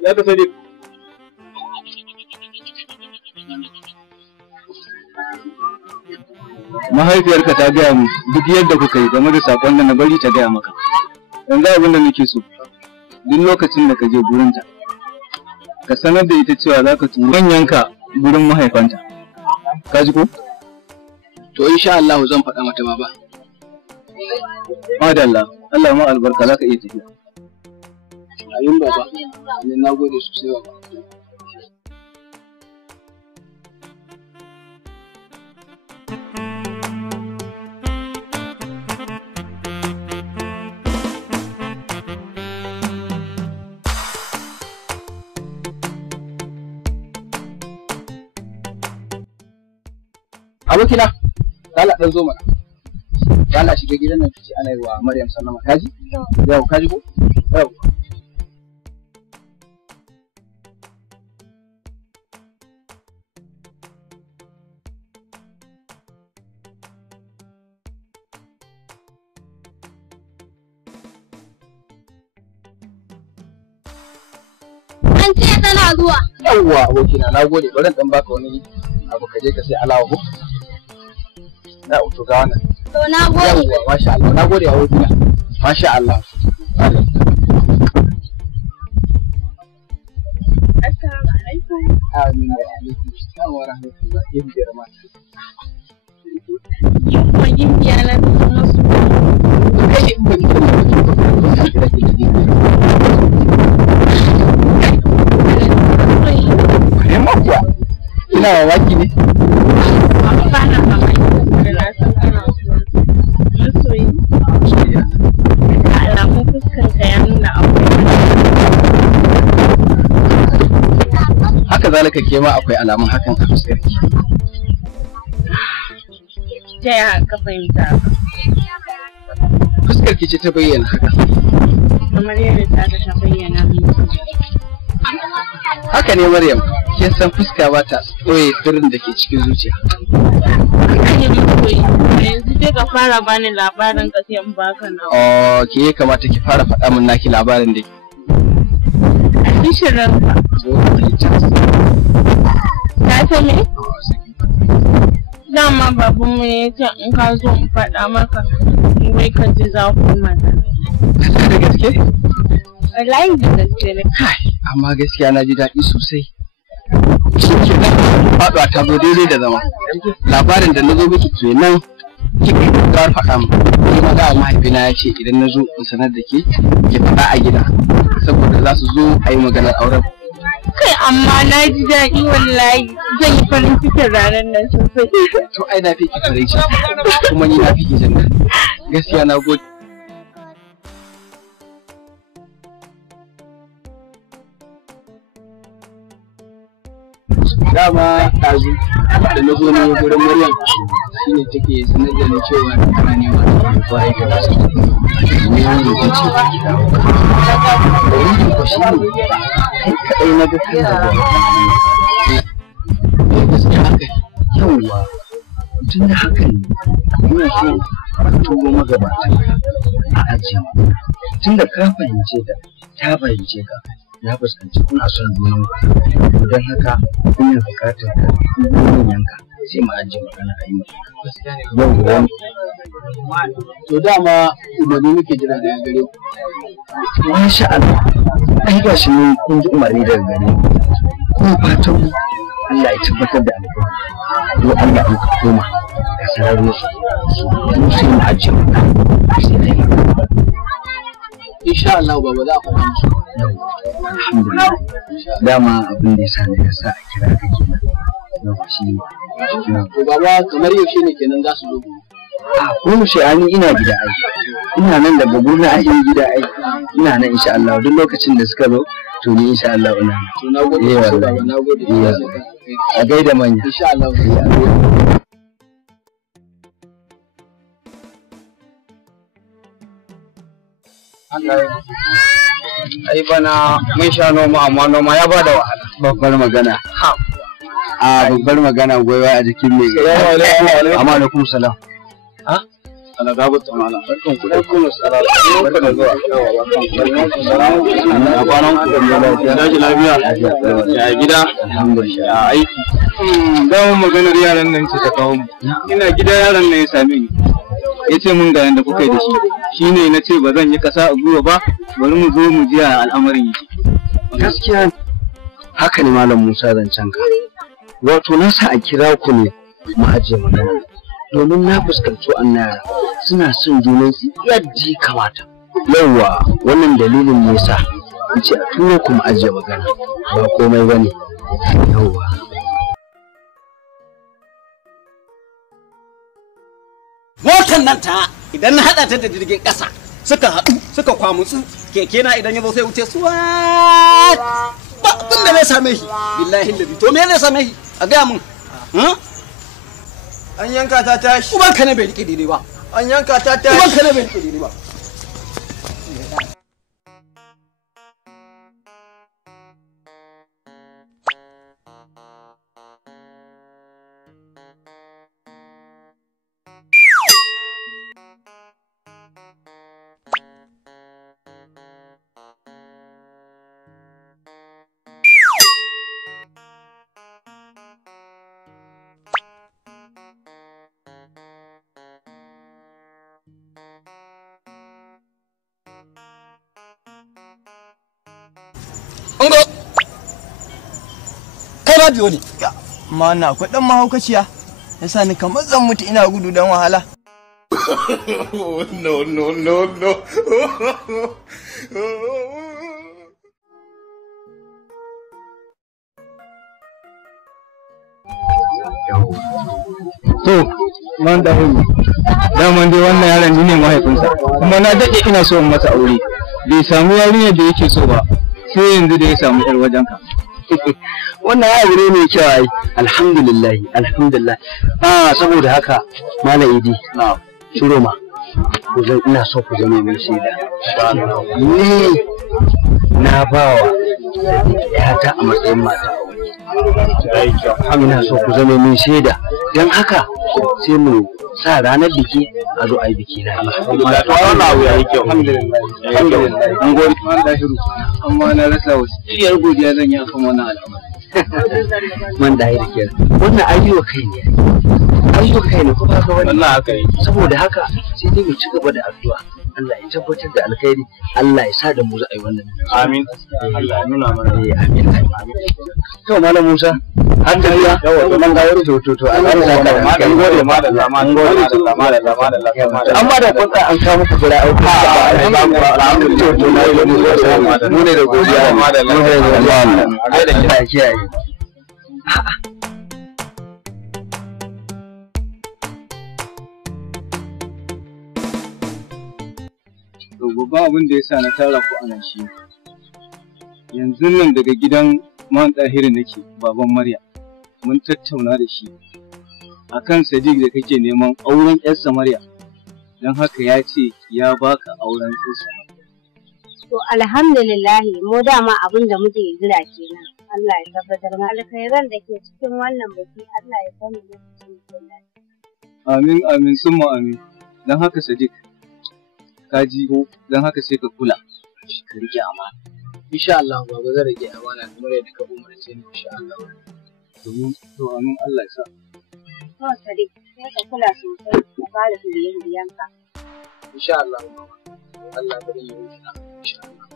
Ya ta sani. Mahaifiyarka ta gaya mu duk yadda kuka yi game da sakon da na bari ta gaya maka. Yanzu abin da nake so, duk lokacin da ka je gurinta, ka sanar da ita cewa za ka turo manyanka gurin mahaifanta. Ka ji ko? To insha Allah zan faɗa mata baba. Madalla, Allah ma albarka za ka iya tafiya. Ayin baba, ne na gode sosai baba. Abokina, Allah ɗan zo mana. Allah shiga gidan nan kace ana yi wa Maryam sallama kaji? Yau kaji ko? Yau. An ce tana zuwa. Yawwa abokina, na gode. Bari dan baka wani abu ka je ka sai alawa ko? Na to ga wannan. To na gode. Yawwa masha Allah. Na gode abokina. Masha Allah. Assalamu alaikum. Amin wa alaikum assalam wa rahmatullahi wa barakatuh. Kuma gimbiya na kuma su. Kai in ban kuwa ina mamaki ne? Ba na mamaki da na san kana masoyi. Alamun fuskanka ya nuna akwai. Haka zalika ke ma akwai alamun hakan a fuskarki. Ta yaya ka fahimta? Fuskarki ce ta bayyana haka. Kamar yadda ta bayyana min. Haka ne Maryam, kin san fuska ba ta ɓoye sirrin da ke cikin zuciya. Yanzu dai ka fara bani labarin ka sai in baka na. Oh, ke ya kamata ki fara faɗa min naki labarin da ke. Albishirin ka. Ka ce me? Dama babanmu ya ce in ka zo in faɗa maka wai ka ji za ku mata. Da gaske? Wallahi da gaske ne. Amma gaskiya na ji daɗi sosai. Faɗuwa ta zo daidai da zama. Labarin da na zo miki kenan kika yi kawar faɗa mu. Kuma da mahaifina ya ce idan na zo in sanar da ke faɗa a gida. Saboda za su zo a yi maganar auren. Kai amma na ji daɗi wallahi zan yi farin cikin ranar nan sosai. To ai na fi ki farin ciki kuma ni na fi ki jin daɗi. Gaskiya na gode. Dama ɗazu da na zo ne wurin Maryam shi ne take sanar da ni cewa ana neman kwarai da gaske. Ne wanda ta ce ba ki dawo ka. Dalilin ko shi ne kai kaɗai na ga kai da gaskiya haka yawwa tun da haka ne ina so ka turo magabatan a ajiye tun da ka fahimce ta fahimce ka na fuskanci kuna son junan ku don haka ina buƙatar ka yanka sai mu ajiye magana a yi yau to dama umarni muke jira daga gare ku masha Allah ai ga shi ne kun ji umarni daga gare ku fatan mu Allah ya tabbatar da alƙawari don Allah ya koma ka sanar musu mu sai mu ajiye magana sai dai insha Allah baba za a faɗa musu alhamdulillah dama abin da yasa ne ka sa a kira ka kenan lokaci to baba kamar yaushe ne kenan za su zo a ko shi ani ina gida ai ina nan daga gurin aikin gida ai ina nan insha Allah duk lokacin da suka zo to ni insha Allah ina nan to nagode baba nagode a gaida manya insha Allah ai bana mun sha noma amma noma ya bada wahala babbar magana a babbar magana goyewa a jikin mai gari amma alaikum salam ha ana gaba ta mala barkan ku alaikum salam barkan da zuwa a kwanan ku da lafiya ya gida alhamdulillah ya aiki dawo maganar yaran nan ce ta kawo ina gida yaran nan ya same ni ya ce mun ga yanda kuka yi da shi ne na ce ba zan yi ƙasa a gwiwa ba bari mu zo mu ji a al'amarin yake. Gaskiya haka ne Malam Musa zancen ka wato na sa a kira ku ne mu ajiye magana domin na fuskanci yara suna son junansu yadda ya kamata yauwa wannan dalilin ne yasa in ce a turo ku mu ajiye magana ba komai ba ne yauwa. Motar nan ta idan na haɗa ta da jirgin ƙasa suka haɗu suka kwamutsu keke na idan ya zo sai wuce suwa ba abin da zai same shi billahi lazi to me zai same shi a gaya mun an yanka ta tashi uban ka ne bai rike daidai ba an yanka ta tashi uban ka ne bai rike daidai ba Ungo! Kai ba biyo ne. amma na akwai dan mahaukaciya yasa ni kamar zan mutu ina gudu dan wahala. No. To, man da huni. Daman dai wannan yaron ni ne mahaifinsa. Kuma na dade ina so in masa aure. Bai samu yarinyar da yake so ba. Sai yanzu da ya samu yar wajenka. Wannan ya aure mai kyau ai. Alhamdulillah. Saboda haka Malam Idi. Shiro ma. Ina so ku zama mai shaida. Ni na bawa yata a matsayin mata. Ina so ku zama mai shaida. Don haka sai mu sa ranar biki a zo a yi biki na. Mun gode amma na rasa wasu iyar godiya zan yi akan wannan al'amari. Man da ya rike wannan ayyuka kai ne ko ba ka wani wallahi haka yi. Saboda haka sai dai mu ci gaba da addu'a Allah ya tabbatar da alkhairi Allah ya sa da mu za a yi wannan Amin. Allah ya nuna mana. Amin. To Malam Musa an tafiya yawa to nan ga wuri to Allah ya saka da madan gode madalla amma da kun an kawo muku gura auki alhamdulillah to na yi mu ne da godiya madalla ai da kira kiyaye to babban abin da yasa na tara ku anan shi yanzu nan daga gidan man ɗahiri nake baban Maryam mun tattauna da shi akan Sadiq da kake neman auren ƴarsa Maryam don haka ya ce ya baka auren ƴarsa. To alhamdulillah mu dama abin da muke jira kenan. Allah ya tabbatar mana alkhairan da ke cikin wannan biki Allah ya sani lokacin da. Amin summa amin. Don haka Sadiq ka ji don haka sai ka kula ka rike amana. insha Allah baba zan rage amana kamar yadda ka umarce ni insha Allah domin to amin Allah ya sa to Sadiq sai ka kula sosai ka fara biyanka insha Allah Allah bari yi insha Allah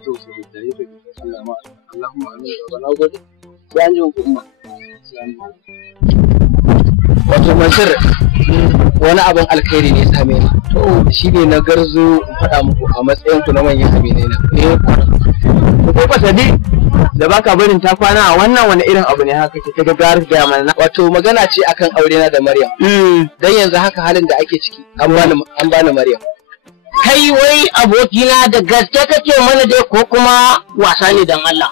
to Sadiq da yi Allah ma Allahumma amin baba na gode sai an ji ku umma wato Mansur wani abin alkhairi ne same ni to shi ne na garzo faɗa muku a matsayin ku na manyan aminai na ko ba sadi da baka barin ta kwana a wannan wani irin abu ne haka ke ta gaggar ga mana wato magana ce akan aure na da Maryam dan yanzu haka halin da ake ciki an bani Maryam kai wai abokina da gaske kake mana dai ko kuma wasa ne dan Allah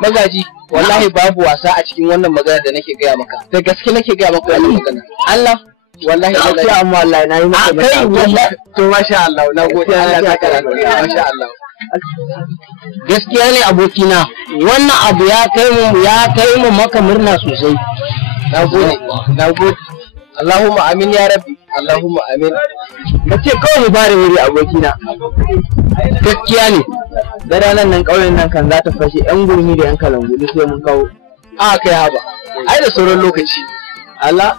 magaji wallahi babu wasa a cikin wannan magana da nake gaya maka da gaske nake gaya maka wannan magana Allah wallahi amma wallahi na yi maka kai wallahi to masha Allah na gode Allah ya saka masha Allah gaskiya ne abokina wannan abu ya kai mu maka murna sosai na gode Allahumma amin ya rabbi Allahumma amin kace kawai mu bare wuri abokina gaskiya ne da ranar nan kauyen nan kan za ta fashe yan gurmi da yan kalanguli sai mun kawo a kai haba ai da sauran lokaci Allah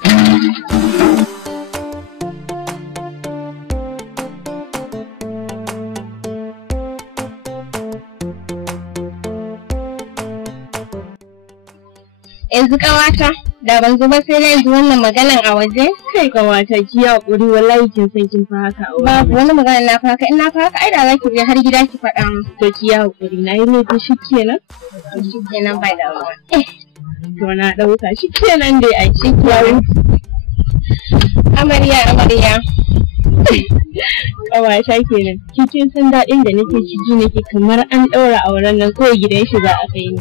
yanzu kawata da ban zuba sai na yanzu wannan maganan a waje kai kawata ki hakuri wallahi kin san kin fa haka babu wani magana na fa haka in na fa haka ai da zaki je har gida ki faɗa mu to ki hakuri na yi laifi shikenan bai da ruwa to na dauka shikenan dai ai shikenan amarya kawata kenan kin san daɗin da nake ji nake kamar an ɗaura auren nan kawai gidan shi za a kai ni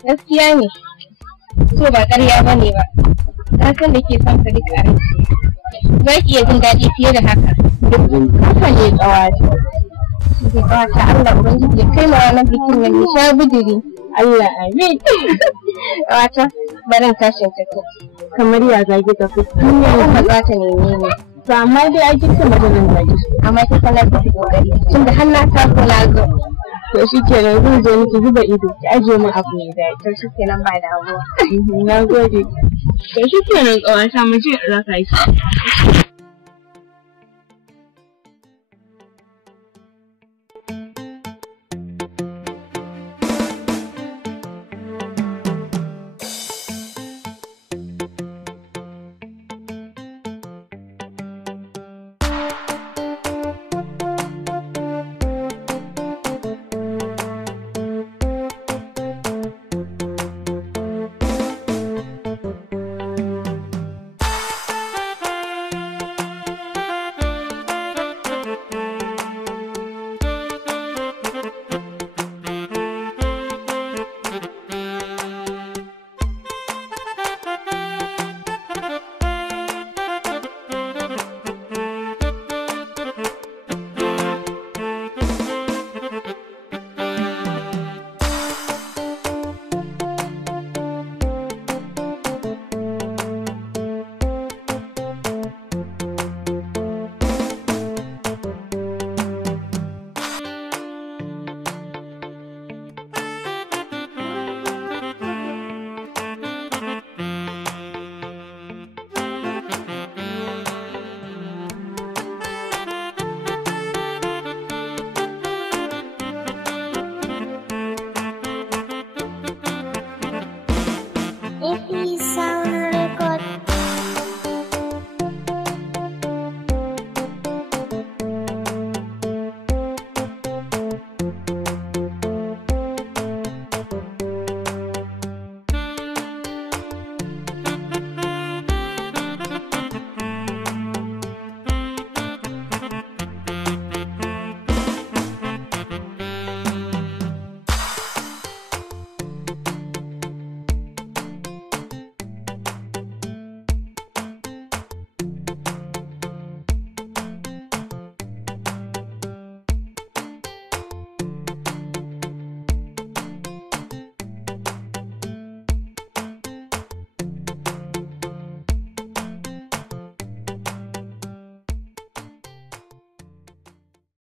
gaskiya ne so ba ƙarya ba ne ba na san da ke son ka duka a za ki iya jin daɗi fiye da haka haka ne ƙawata Allah ubangiji ya kai mu ranar bikin nan mu sha bidiri Allah amin ƙawata barin tashin tafi kamar ya zagi ka fi kuma za ta neme ni to amma dai ake ce maganin zagi amma ta sanar da kokari tunda har na taso na zo to shi kenan zan zo miki zuba ido ki ajiye min abu mai daɗi to shi kenan ba damuwa na gode to shi kenan ƙawata mu je raka shi